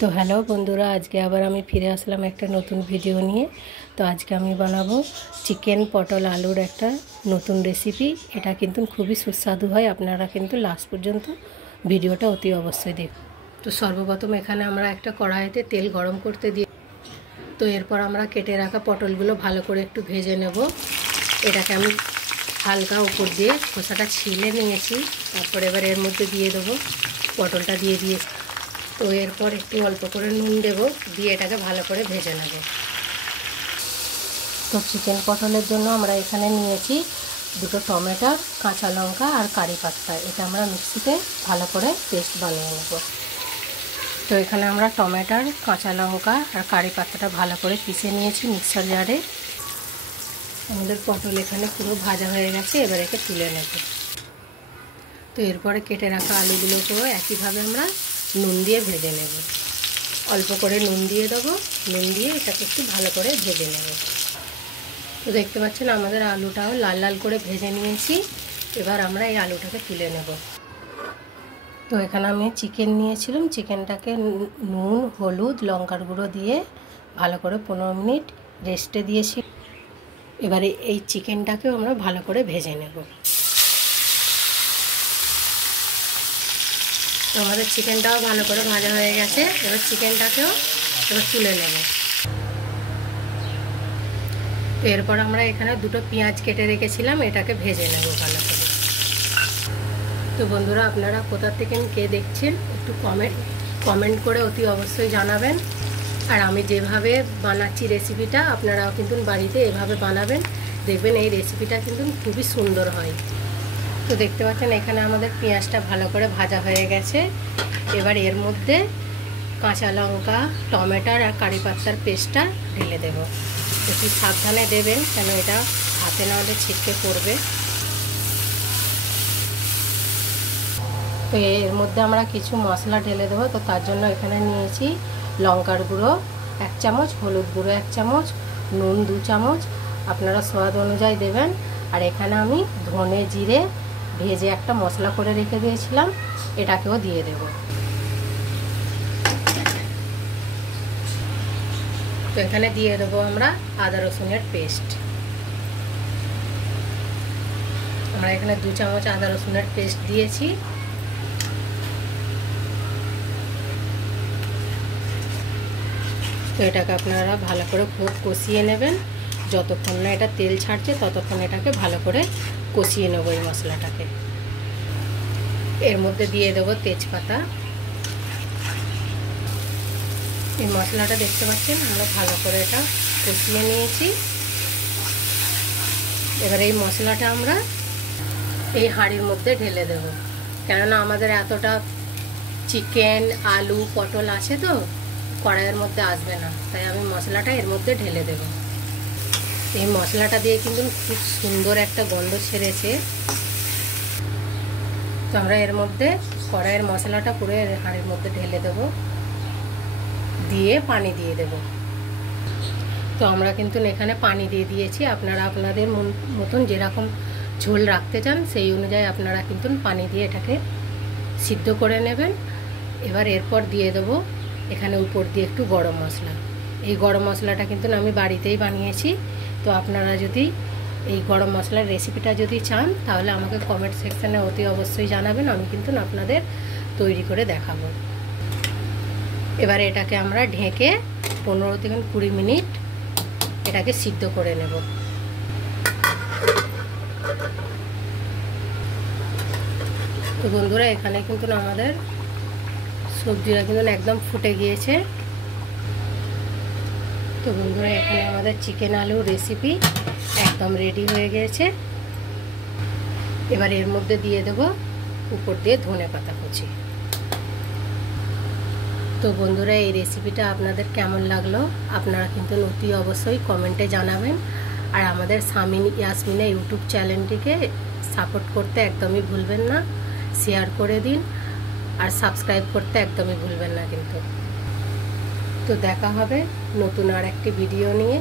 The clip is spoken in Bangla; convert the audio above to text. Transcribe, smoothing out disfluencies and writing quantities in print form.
তো হ্যালো বন্ধুরা, আজকে আবার আমি ফিরে আসলাম একটা নতুন ভিডিও নিয়ে। তো আজকে আমি বানাবো চিকেন পটল আলুর একটা নতুন রেসিপি। এটা কিন্তু খুবই সুস্বাদু হয়, আপনারা কিন্তু লাস্ট পর্যন্ত ভিডিওটা অতি অবশ্যই দেখুন। তো সর্বপ্রথম এখানে আমরা একটা কড়াইতে তেল গরম করতে দিই। তো এরপর আমরা কেটে রাখা পটলগুলো ভালো করে একটু ভেজে নেব। এটাকে আমি হালকা উপর দিয়ে খোসাটা ছিলে নিয়েছি। তারপর এবার এর মধ্যে দিয়ে দেবো পটলটা দিয়ে দিয়েছি। তো এরপর একটু অল্প করে নুন দেবো, দিয়ে এটাকে ভালো করে ভেজে নেব। তো চিকেন পটলের জন্য আমরা এখানে নিয়েছি দুটো টমেটো, কাঁচা লঙ্কা আর কারি পাতা। এটা আমরা মিক্সিতে ভালো করে পেস্ট বানিয়ে নেব। তো এখানে আমরা টমেটোর, কাঁচা লঙ্কা আর কারি পাতাটা ভালো করে পিষে নিয়েছি মিক্সার জারে। আমাদের পটল এখানে পুরো ভাজা হয়ে গেছে, এবার একে তুলে নেব। তো এরপরে কেটে রাখা আলুগুলোকেও একইভাবে আমরা নুন দিয়ে ভেজে নেব। অল্প করে নুন দিয়ে দেবো, নুন দিয়ে এটাকে একটু ভালো করে ভেজে নেব। তো দেখতে পাচ্ছেন আমাদের আলুটাও লাল লাল করে ভেজে নিয়েছি। এবার আমরা এই আলুটাকে তুলে নেব। তো এখানে আমি চিকেন নিয়েছিলাম, চিকেনটাকে নুন, হলুদ, লঙ্কার গুঁড়ো দিয়ে ভালো করে 15 মিনিট রেস্টে দিয়েছি। এবারে এই চিকেনটাকেও আমরা ভালো করে ভেজে নেব। তো আমাদের চিকেনটাও ভালো করে ভাজা হয়ে গেছে। এবার চিকেনটাকেও এবার তুলে নেব। তো এরপর আমরা এখানে দুটো পেঁয়াজ কেটে রেখেছিলাম, এটাকে ভেজে নেব ভালো করে। তো বন্ধুরা, আপনারা কোথা থেকে কে দেখছেন একটু কমেন্ট করে অতি অবশ্যই জানাবেন। আর আমি যেভাবে বানাচ্ছি রেসিপিটা, আপনারাও কিন্তু বাড়িতে এভাবে বানাবেন, দেখবেন এই রেসিপিটা কিন্তু খুবই সুন্দর হয়। তো দেখতে পাচ্ছেন এখানে আমাদের পেঁয়াজটা ভালো করে ভাজা হয়ে গেছে। এবার এর মধ্যে কাঁচা লঙ্কা, টমেটো আর কারি পাতার পেস্টটা ঢেলে দেব। একটু সাবধানে দেবেন, কেন এটা হাতে না হলে ছিটকে পড়বে। তো এর মধ্যে আমরা কিছু মশলা ঢেলে দেবো। তো তার জন্য এখানে নিয়েছি লঙ্কার গুঁড়ো 1 চামচ, হলুদ গুঁড়ো 1 চামচ, নুন 2 চামচ, আপনারা স্বাদ অনুযায়ী দেবেন। আর এখানে আমি ধনে জিরে ভেজে একটা মশলা করে রেখে দিয়েছিলাম, এটাকেও দিয়ে দেব। তো এখানে দিয়ে দেবো আমরা আদা রসুনের পেস্ট। আমরা এখানে 2 চামচ আদা রসুনের পেস্ট দিয়েছি। তো এটাকে আপনারা ভালো করে খুব কষিয়ে নেবেন। যতক্ষণ না এটা তেল ছাড়ছে ততক্ষণ এটাকে ভালো করে কষিয়ে নেব এই মশলাটাকে। এর মধ্যে দিয়ে দেবো তেজপাতা। এই মশলাটা দেখতে পাচ্ছেন আমরা ভালো করে এটা কষিয়ে নিয়েছি। এবার এই মশলাটা আমরা এই হাঁড়ির মধ্যে ঢেলে দেব, কেননা আমাদের এতটা চিকেন, আলু, পটল আছে তো কড়াইয়ের মধ্যে আসবে না, তাই আমি মশলাটা এর মধ্যে ঢেলে দেব। এই মশলাটা দিয়ে কিন্তু খুব সুন্দর একটা গন্ধ ছেড়েছে। তো আমরা এর মধ্যে কড়াইয়ের মশলাটা পুরো হাঁড়ির মধ্যে ঢেলে দেব, দিয়ে পানি দিয়ে দেব। তো আমরা কিন্তু এখানে পানি দিয়ে দিয়েছি। আপনারা আপনাদের মতন যেরকম ঝোল রাখতে চান সেই অনুযায়ী আপনারা কিন্তু পানি দিয়ে এটাকে সিদ্ধ করে নেবেন। এবার এরপর দিয়ে দেবো এখানে উপর দিয়ে একটু গরম মশলা। এই গরম মশলাটা কিন্তু আমি বাড়িতেই বানিয়েছি। তো আপনারা যদি এই গরম মশলার রেসিপিটা যদি চান তাহলে আমাকে কমেন্ট সেকশানে অতি অবশ্যই জানাবেন, আমি কিন্তু আপনাদের তৈরি করে দেখাবো। এবার এটাকে আমরা ঢেকে 15 থেকে 20 মিনিট এটাকে সিদ্ধ করে নেব। তো বন্ধুরা, এখানে কিন্তু আমাদের সবজিটা কিন্তু একদম ফুটে গিয়েছে। তো বন্ধুরা, এখানে আমাদের চিকেন আলু রেসিপি একদম রেডি হয়ে গিয়েছে। এবার এর মধ্যে দিয়ে দেব উপর দিয়ে ধনে পাতা কুচি। তো বন্ধুরা, এই রেসিপিটা আপনাদের কেমন লাগলো আপনারা কিন্তু অতি অবশ্যই কমেন্টে জানাবেন। আর আমাদের সামিন ইয়াসমিনা ইউটিউব চ্যানেলটিকে সাপোর্ট করতে একদমই ভুলবেন না, শেয়ার করে দিন আর সাবস্ক্রাইব করতে একদমই ভুলবেন না কিন্তু। তো দেখা হবে নতুন আর একটি ভিডিও নিয়ে।